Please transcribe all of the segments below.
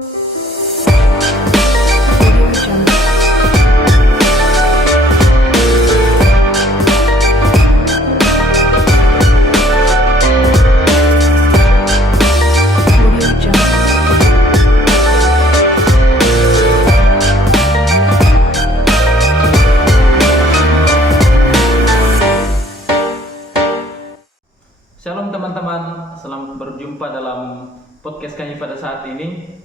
Shalom teman-teman, selamat berjumpa dalam podcast kami pada saat ini,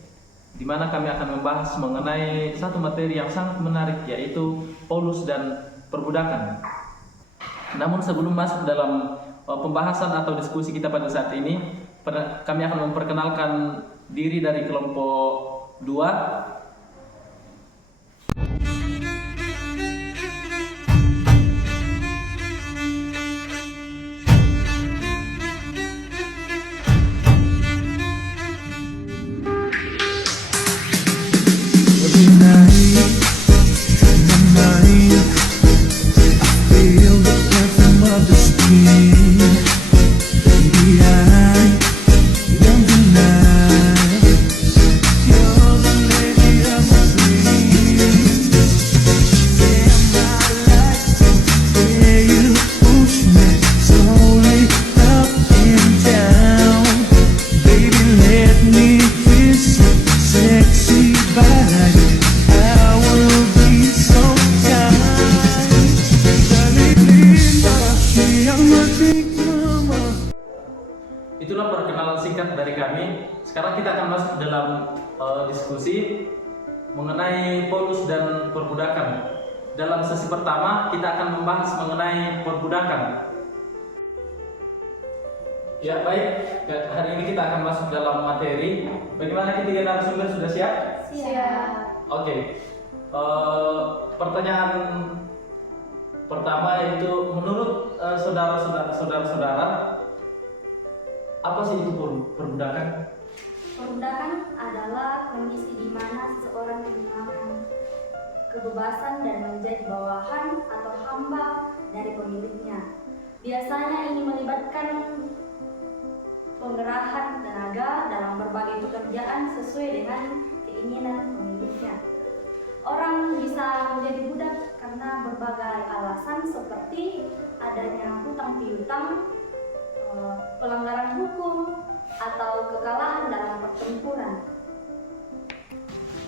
di mana kami akan membahas mengenai satu materi yang sangat menarik, yaitu Paulus dan perbudakan. Namun sebelum masuk dalam pembahasan atau diskusi kita pada saat ini, kami akan memperkenalkan diri dari kelompok 2. Itulah perkenalan singkat dari kami. Sekarang kita akan masuk dalam diskusi mengenai Paulus dan perbudakan. Dalam sesi pertama kita akan membahas mengenai perbudakan. Ya baik, hari ini kita akan masuk dalam materi. Bagaimana ketiga narasumber, sudah siap? Siap. Oke. Pertanyaan pertama yaitu, menurut saudara-saudara, apa sih itu perbudakan? Perbudakan adalah kondisi di mana seseorang kehilangan kebebasan dan menjadi bawahan atau hamba dari pemiliknya. Biasanya ini melibatkan pengerahan tenaga dalam berbagai pekerjaan sesuai dengan keinginan pemiliknya. Orang bisa menjadi budak karena berbagai alasan seperti adanya hutang piutang, pelanggaran hukum, atau kekalahan dalam pertempuran.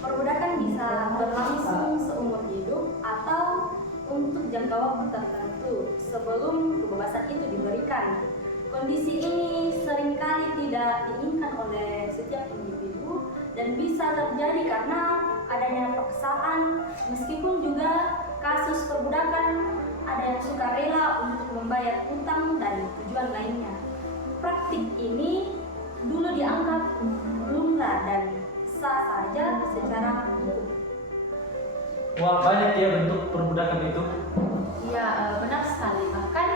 Perbudakan bisa berlangsung seumur hidup atau untuk jangka waktu tertentu sebelum kebebasan itu diberikan. Kondisi ini seringkali tidak diinginkan oleh setiap individu dan bisa terjadi karena adanya paksaan, meskipun juga kasus perbudakan ada yang suka rela untuk membayar utang dan tujuan lainnya. Praktik ini dulu dianggap lumrah dan sah saja secara hukum. Wah, banyak ya bentuk perbudakan itu. Ya, benar sekali. Bahkan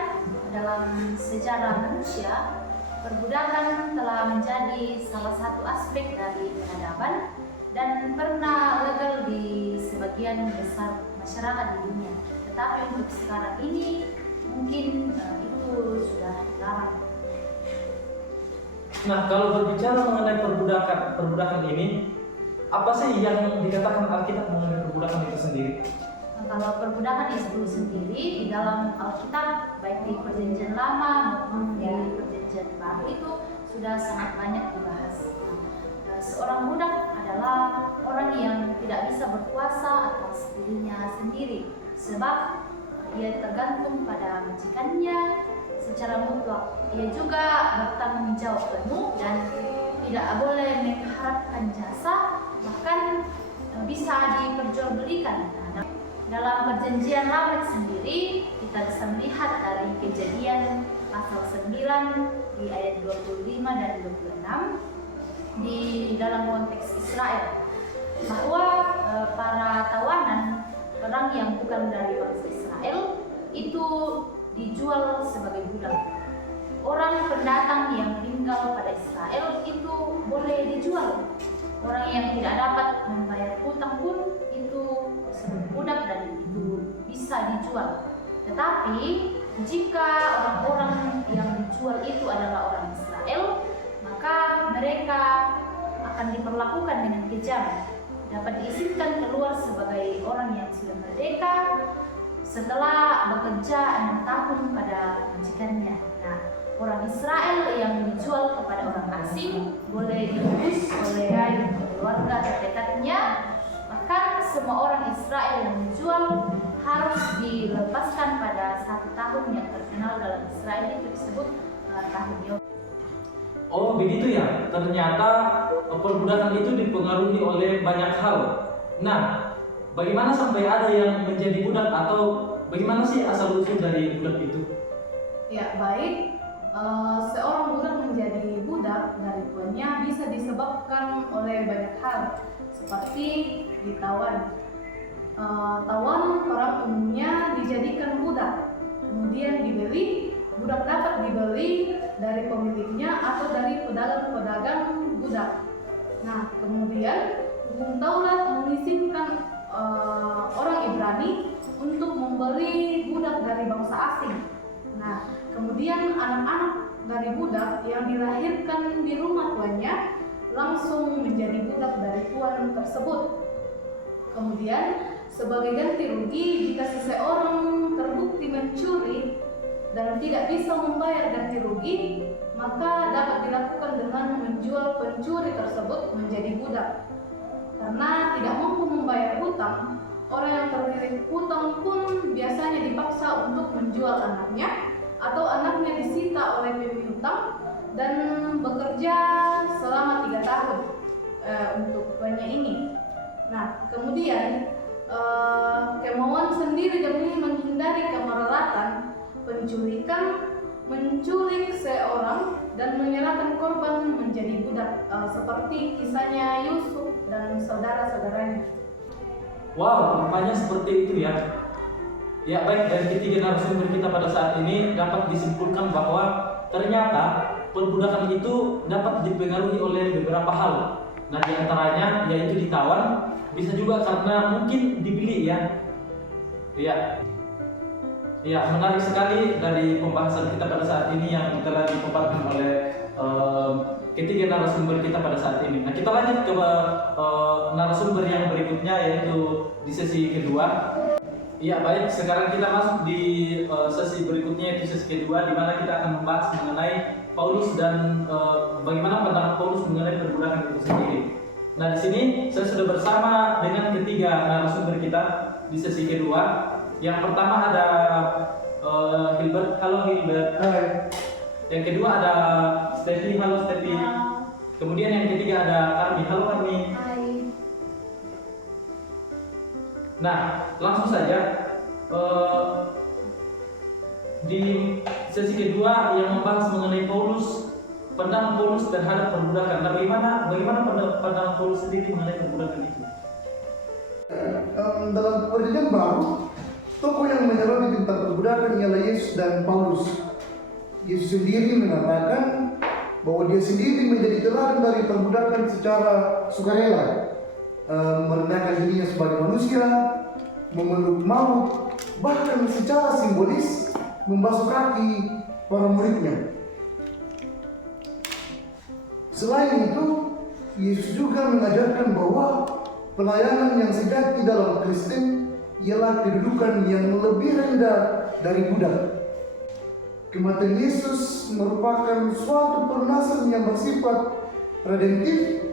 dalam sejarah manusia, perbudakan telah menjadi salah satu aspek dari peradaban dan pernah legal di sebagian besar masyarakat di dunia. Tetapi untuk sekarang ini mungkin itu sudah dilarang. Nah, kalau berbicara mengenai perbudakan ini, apa sih yang dikatakan Alkitab mengenai perbudakan itu sendiri? Nah, kalau perbudakan itu sendiri di dalam Alkitab, baik di Perjanjian Lama maupun di Perjanjian Baru, itu sudah sangat banyak dibahas. Seorang budak adalah orang yang tidak bisa berkuasa atas dirinya sendiri, sebab ia tergantung pada majikannya secara mutlak. Ia juga bertanggung jawab penuh dan tidak boleh mengharapkan jasa, bahkan bisa diperjualbelikan. Nah, dalam Perjanjian Lama sendiri kita bisa melihat dari Kejadian pasal 9 di ayat 25 dan 26 di dalam konteks Israel, bahwa para tawanan, orang yang bukan dari bangsa Israel, itu dijual sebagai budak. Orang pendatang yang tinggal pada Israel itu boleh dijual. Orang yang tidak dapat membayar hutang pun itu disebut budak dan itu bisa dijual. Tetapi jika orang-orang yang dijual itu adalah orang Israel, maka mereka akan akan diperlakukan dengan kejam, dapat diizinkan keluar sebagai orang yang sudah merdeka setelah bekerja 6 tahun pada majikannya. Nah, orang Israel yang dijual kepada orang asing boleh diurus oleh keluarga terdekatnya. Bahkan semua orang Israel yang dijual harus dilepaskan pada 1 tahun yang terkenal dalam Israel itu disebut tahun Yom. Oh begitu ya, ternyata perbudakan itu dipengaruhi oleh banyak hal. Nah, bagaimana sampai ada yang menjadi budak, atau bagaimana sih asal usul dari budak itu? Ya, baik. Seorang budak menjadi budak dari tuannya bisa disebabkan oleh banyak hal, seperti ditawan. Tawan orang umumnya dijadikan budak, kemudian dibeli. Budak dapat dibeli dari pemiliknya atau dari pedagang-pedagang budak. Nah, kemudian hukum Taurat mengizinkan orang Ibrani untuk membeli budak dari bangsa asing. Nah, kemudian anak-anak dari budak yang dilahirkan di rumah tuannya langsung menjadi budak dari tuan tersebut. Kemudian, sebagai ganti rugi jika seseorang terbukti mencuri dan tidak bisa membayar ganti rugi, maka dapat dilakukan dengan menjual pencuri tersebut menjadi budak. Karena tidak mampu membayar hutang, orang yang terlilit hutang pun biasanya dipaksa untuk menjual anaknya, atau anaknya disita oleh pemiutang dan bekerja selama 3 tahun untuk tuannya ini. Nah, kemudian kemauan sendiri demi menghindari kemerelatan, penculikan, menculik seorang dan menyerahkan korban menjadi budak, seperti kisahnya Yusuf dan saudara-saudaranya. Wow, rupanya seperti itu ya. Ya baik, dari ketiga narasumber kita pada saat ini dapat disimpulkan bahwa ternyata perbudakan itu dapat dipengaruhi oleh beberapa hal. Nah, diantaranya yaitu ditawan, bisa juga karena mungkin dibeli ya. Ya, menarik sekali dari pembahasan kita pada saat ini yang telah dipaparkan oleh ketiga narasumber kita pada saat ini. Nah, kita lanjut ke narasumber yang berikutnya, yaitu di sesi kedua. Ya baik, sekarang kita masuk di sesi berikutnya, yaitu sesi kedua, di mana kita akan membahas mengenai Paulus dan bagaimana pandangan Paulus mengenai perbudakan itu sendiri. Nah, di sini saya sudah bersama dengan ketiga narasumber kita di sesi kedua. Yang pertama ada Hilbert. Halo Hilbert. Hai. Yang kedua ada Stefi. Halo Stefi. Kemudian yang ketiga ada Karmi. Halo Karmi. Hai. Nah, langsung saja di sesi kedua yang membahas mengenai Paulus, pandangan Paulus terhadap perbudakan. Nah, bagaimana pandangan Paulus sendiri mengenai perbudakan itu? Dalam perjanjian baru, tokoh yang menyoroti tentang perbudakan ialah Yesus dan Paulus. Yesus sendiri mengatakan bahwa dia sendiri menjadi teladan dari perbudakan secara sukarela, merendahkan dirinya sebagai manusia, memeluk maut, bahkan secara simbolis membasuh kaki para muridnya. Selain itu, Yesus juga mengajarkan bahwa pelayanan yang sejati dalam Kristen ialah kedudukan yang lebih rendah dari budak. Kematian Yesus merupakan suatu pelunasan yang bersifat redentif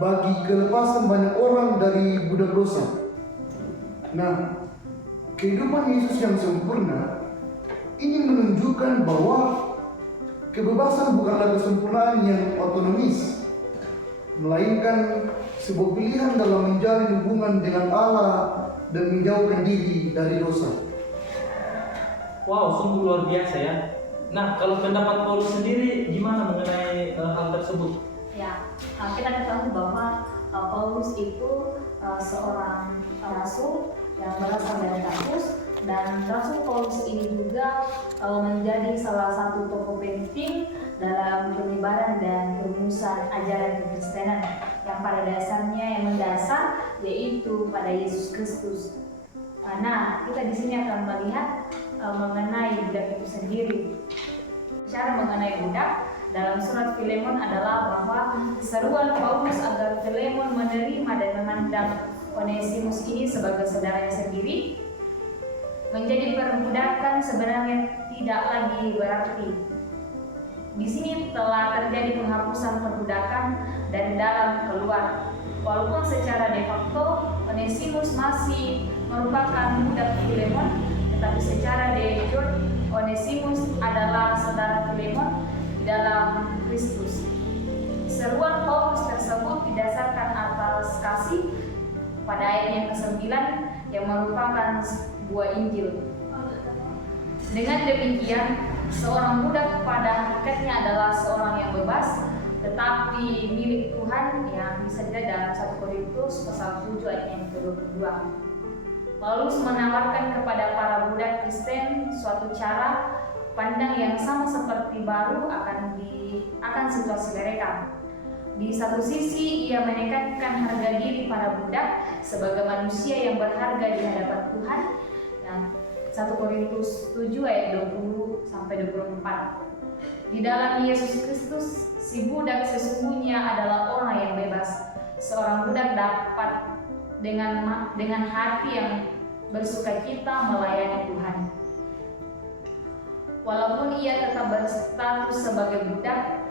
bagi kelepasan banyak orang dari budak dosa. Nah, kehidupan Yesus yang sempurna ingin menunjukkan bahwa kebebasan bukanlah kesempurnaan yang otonomis, melainkan sebuah pilihan dalam menjalin hubungan dengan Allah dan menjauhkan diri dari dosa. Wow, sungguh luar biasa ya. Nah, kalau pendapat Paulus sendiri gimana mengenai hal tersebut? Ya, kita ketahui bahwa Paulus itu seorang rasul yang berasal dari Tarsus, dan Rasul Paulus ini juga menjadi salah satu tokoh penting dalam penyebaran dan perumusan ajaran kekristenan yang pada dasarnya yang mendasar yaitu pada Yesus Kristus. Nah, kita di sini akan melihat mengenai budak itu sendiri. Cara mengenai budak, dalam surat Filemon adalah bahwa seruan Paulus agar Filemon menerima dan memandang Onesimus ini sebagai saudaranya sendiri. Menjadi perbudakan sebenarnya tidak lagi berarti. Di sini telah terjadi penghapusan perbudakan dari dalam keluar. Walaupun secara de facto Onesimus masih merupakan budak Filemon, tetapi secara de jure Onesimus adalah saudara Filemon di dalam Kristus. Seruan Paulus tersebut didasarkan atas kasih pada ayat yang ke-9 yang merupakan buah Injil. Dengan demikian, seorang budak pada hakikatnya adalah seorang yang bebas, tetapi milik Tuhan, yang bisa dilihat dalam 1 Korintus pasal 7 ayat yang ke-22. Paulus menawarkan kepada para budak Kristen suatu cara pandang yang sama seperti baru akan situasi mereka. Di satu sisi, ia menekankan harga diri para budak sebagai manusia yang berharga di hadapan Tuhan. Dan 1 Korintus 7 ayat 20 sampai 24. Di dalam Yesus Kristus, si budak sesungguhnya adalah orang yang bebas. Seorang budak dapat dengan hati yang bersukacita melayani Tuhan. Walaupun ia tetap berstatus sebagai budak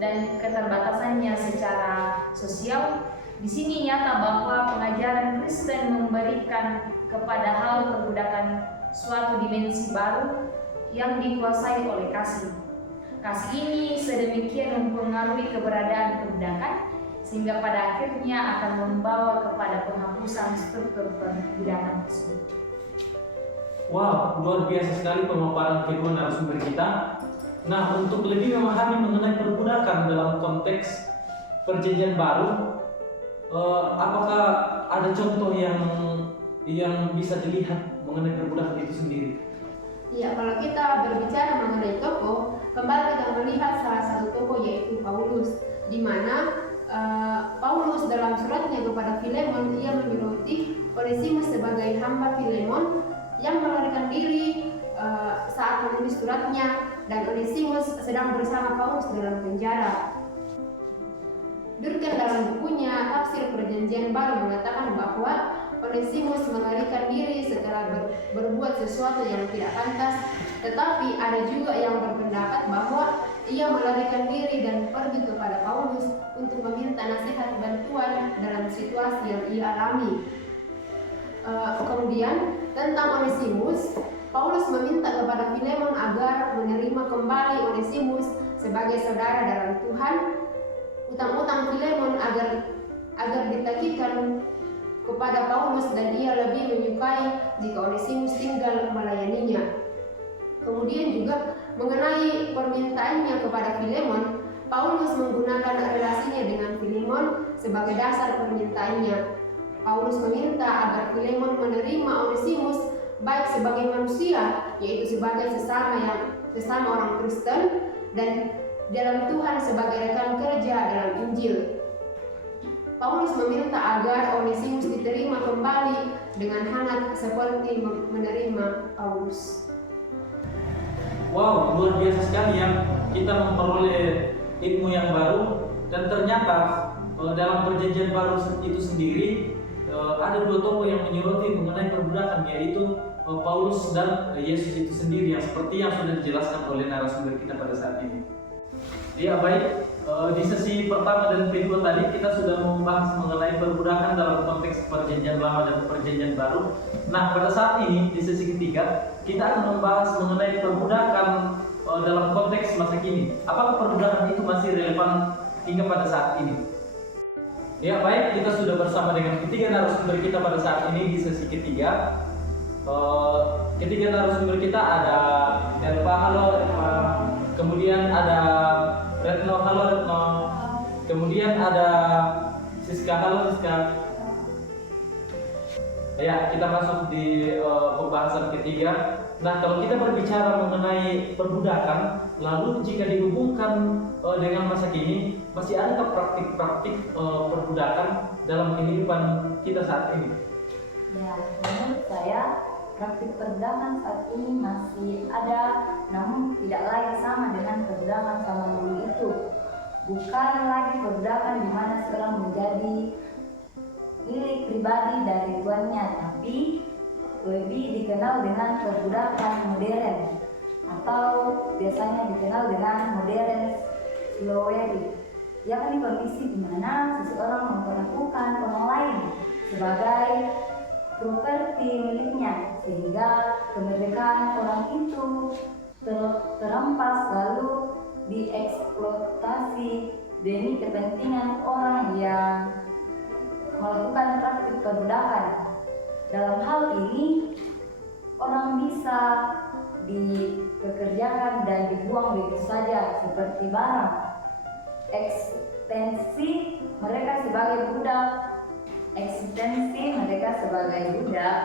dan keterbatasannya secara sosial, di sini nyata bahwa pengajaran Kristen memberikan kepada hal perbudakan suatu dimensi baru yang dikuasai oleh kasih. Kasih ini sedemikian mempengaruhi keberadaan perbudakan sehingga pada akhirnya akan membawa kepada penghapusan struktur perbudakan tersebut. Wow, luar biasa sekali pemaparan kedua narasumber kita. Nah, untuk lebih memahami mengenai perbudakan dalam konteks perjanjian baru, apakah ada contoh yang bisa dilihat mengenai perbudakan itu sendiri? Ya, kalau kita berbicara mengenai tokoh, kembali kita melihat salah satu tokoh yaitu Paulus, di mana Paulus dalam suratnya kepada Filemon, ia menyoroti Onesimus sebagai hamba Filemon yang melarikan diri saat menulis suratnya, dan Onesimus sedang bersama Paulus dalam penjara. Durkheim dalam bukunya Tafsir Perjanjian Baru mengatakan bahwa Onesimus melarikan diri setelah berbuat sesuatu yang tidak pantas, tetapi ada juga yang berpendapat bahwa ia melarikan diri dan pergi kepada Paulus untuk meminta nasihat bantuan dalam situasi yang ia alami. Kemudian tentang Onesimus, Paulus meminta kepada Filemon agar menerima kembali Onesimus sebagai saudara dalam Tuhan. Utang-utang Filemon agar ditagikan kepada Paulus, dan ia lebih menyukai jika Onesimus tinggal melayaninya. Kemudian juga mengenai permintaannya kepada Filemon, Paulus menggunakan relasinya dengan Filemon sebagai dasar permintaannya. Paulus meminta agar Filemon menerima Onesimus baik sebagai manusia, yaitu sebagai sesama orang Kristen, dan dalam Tuhan sebagai rekan kerja dalam Injil. Paulus meminta agar Onesimus diterima kembali dengan hangat seperti menerima Paulus. Wow, luar biasa sekali yang kita memperoleh ilmu yang baru, dan ternyata dalam perjanjian baru itu sendiri ada dua tokoh yang menyoroti mengenai perbudakan, yaitu Paulus dan Yesus itu sendiri, yang seperti yang sudah dijelaskan oleh narasumber kita pada saat ini. Ya baik, di sesi pertama dan kedua tadi kita sudah membahas mengenai perbudakan dalam konteks perjanjian lama dan perjanjian baru. Nah, pada saat ini di sesi ketiga kita akan membahas mengenai perbudakan dalam konteks masa kini. Apakah perbudakan itu masih relevan hingga pada saat ini? Ya baik, kita sudah bersama dengan ketiga narasumber kita pada saat ini di sesi ketiga. Ketiga narasumber kita ada Elva, halo Elva. Kemudian ada Retno, halo Retno. Kemudian ada Siska, halo Siska. Ya, kita masuk di pembahasan ketiga. Nah, kalau kita berbicara mengenai perbudakan, lalu jika dihubungkan dengan masa kini, masih adakah praktik-praktik perbudakan dalam kehidupan kita saat ini? Ya, menurut saya praktik perbudakan saat ini masih ada, namun tidak lagi sama dengan perbudakan zaman dulu itu. Bukan lagi perbudakan di mana seorang menjadi milik pribadi dari tuannya, tapi lebih dikenal dengan perbudakan modern atau biasanya dikenal dengan modern slavery, yakni kondisi di mana seseorang memperlakukan orang lain sebagai properti miliknya sehingga kemerdekaan orang itu terampas lalu dieksploitasi demi kepentingan orang yang melakukan praktik perbudakan. Dalam hal ini orang bisa dipekerjakan dan dibuang begitu saja seperti barang. Eksistensi mereka sebagai budak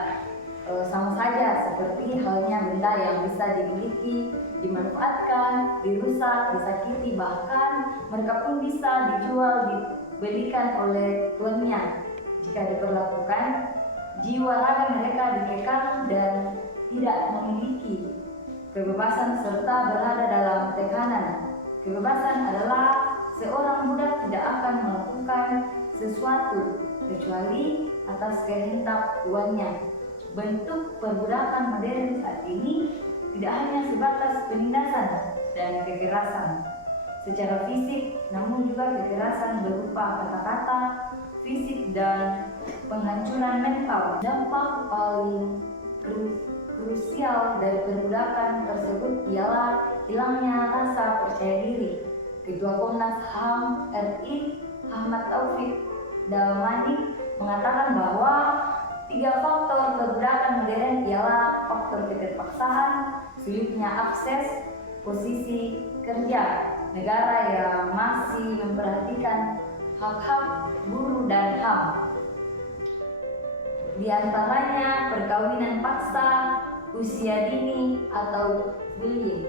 sama saja seperti halnya benda yang bisa dimiliki, dimanfaatkan, dirusak, disakiti, bahkan mereka pun bisa dijual, dibelikan oleh tuannya. Jika diperlakukan, jiwa raga mereka dikekang dan tidak memiliki kebebasan serta berada dalam tekanan. Kebebasan adalah seorang budak tidak akan melakukan sesuatu kecuali atas kehendak tuannya. Bentuk perbudakan modern saat ini tidak hanya sebatas penindasan dan kekerasan secara fisik, namun juga kekerasan berupa kata-kata, fisik, dan penghancuran mental. Dampak paling krusial dari perbudakan tersebut ialah hilangnya rasa percaya diri. Ketua Komnas HAM RI Ahmad Taufik Damanik mengatakan bahwa 3 faktor perbudakan modern ialah faktor keterpaksaan, sulitnya akses posisi kerja, negara yang masih memperhatikan hak-hak buruh dan HAM. Di antaranya perkawinan paksa, usia dini, atau bullying.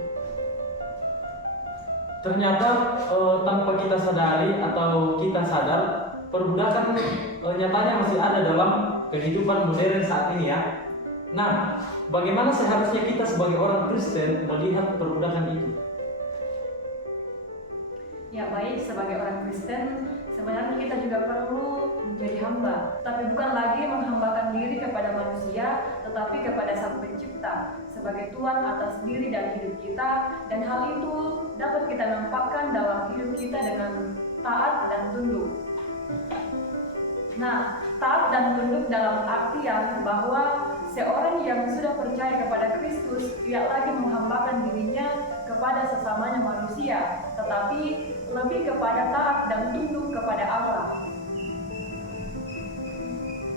Ternyata tanpa kita sadari atau kita sadar, perbudakan nyatanya masih ada dalam kehidupan modern saat ini ya. Nah, bagaimana seharusnya kita sebagai orang Kristen melihat perbudakan itu? Ya baik, sebagai orang Kristen sebenarnya kita juga perlu menjadi hamba, tapi bukan lagi menghambakan diri kepada manusia, tetapi kepada Sang Pencipta sebagai Tuhan atas diri dan hidup kita, dan hal itu dapat kita nampakkan dalam hidup kita dengan taat dan tunduk. Nah, taat dan tunduk dalam artian bahwa seorang yang sudah percaya kepada Kristus tidak lagi menghambakan dirinya kepada sesamanya manusia, tetapi lebih kepada taat dan tunduk kepada Allah.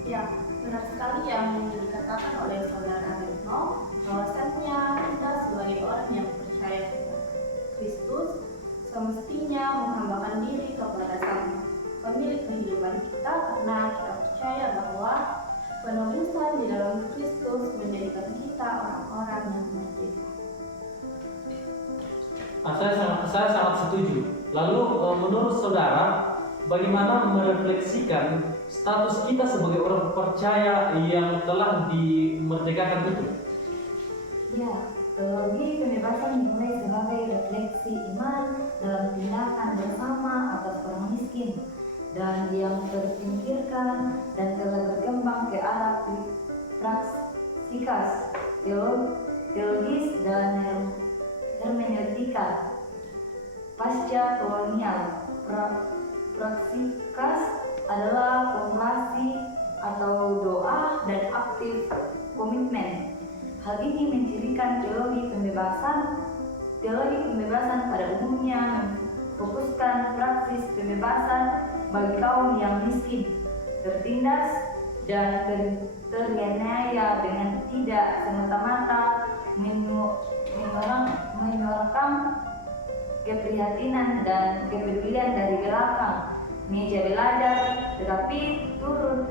Ya, benar sekali yang dikatakan oleh Saudara Retno, bahwasannya kita sebagai orang yang percaya kepada Kristus semestinya menghambakan diri kepada Sang Pemilik kehidupan kita, karena kita percaya bahwa penebusan di dalam Kristus menjadikan kita orang-orang yang merdeka. Saya sangat setuju. Lalu menurut saudara, bagaimana merefleksikan status kita sebagai orang percaya yang telah dimerdekakan itu? Ya, teologi kebebasan dimulai sebagai refleksi iman dalam tindakan bersama atas orang miskin dan yang terpinggirkan, dan telah berkembang ke arah praksikas, teologis, dan hermeneutika pasca kolonial. Praksikas adalah formulasi atau doa dan aktif komitmen. Hal ini mencirikan teologi pembebasan. Teologi pembebasan pada umumnya memfokuskan praksis pembebasan bagi kaum yang miskin, tertindas, dan teraniaya dengan tidak semata-mata menyuarakan keprihatinan dan kepedulian dari belakang meja belajar, tetapi turut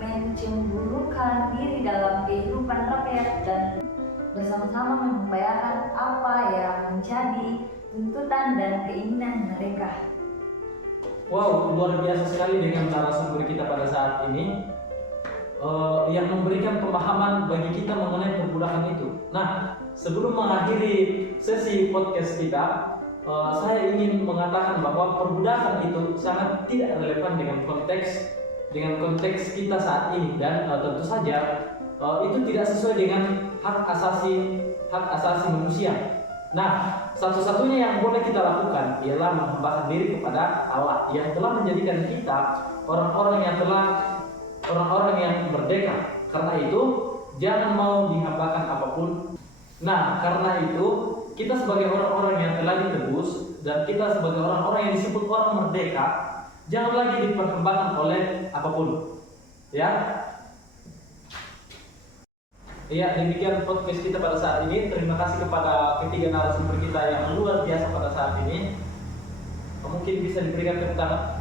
mencemburukan diri dalam kehidupan rakyat dan bersama-sama mengupayakan apa yang menjadi tuntutan dan keinginan mereka. Wow, luar biasa sekali dengan narasumber kita pada saat ini. yang memberikan pemahaman bagi kita mengenai perbudakan itu. Nah, sebelum mengakhiri sesi podcast kita, saya ingin mengatakan bahwa perbudakan itu sangat tidak relevan dengan konteks kita saat ini, dan tentu saja itu tidak sesuai dengan hak asasi manusia. Nah, satu-satunya yang boleh kita lakukan ialah menghambakan diri kepada Allah yang telah menjadikan kita orang-orang yang merdeka. Karena itu jangan mau dihambakan apapun. Nah, karena itu kita sebagai orang-orang yang telah ditebus dan kita sebagai orang-orang yang disebut orang merdeka, jangan lagi diperhambakan oleh apapun. Ya. Ya, demikian podcast kita pada saat ini. Terima kasih kepada ketiga narasumber kita yang luar biasa pada saat ini. Mungkin bisa diberikan tepuk tangan.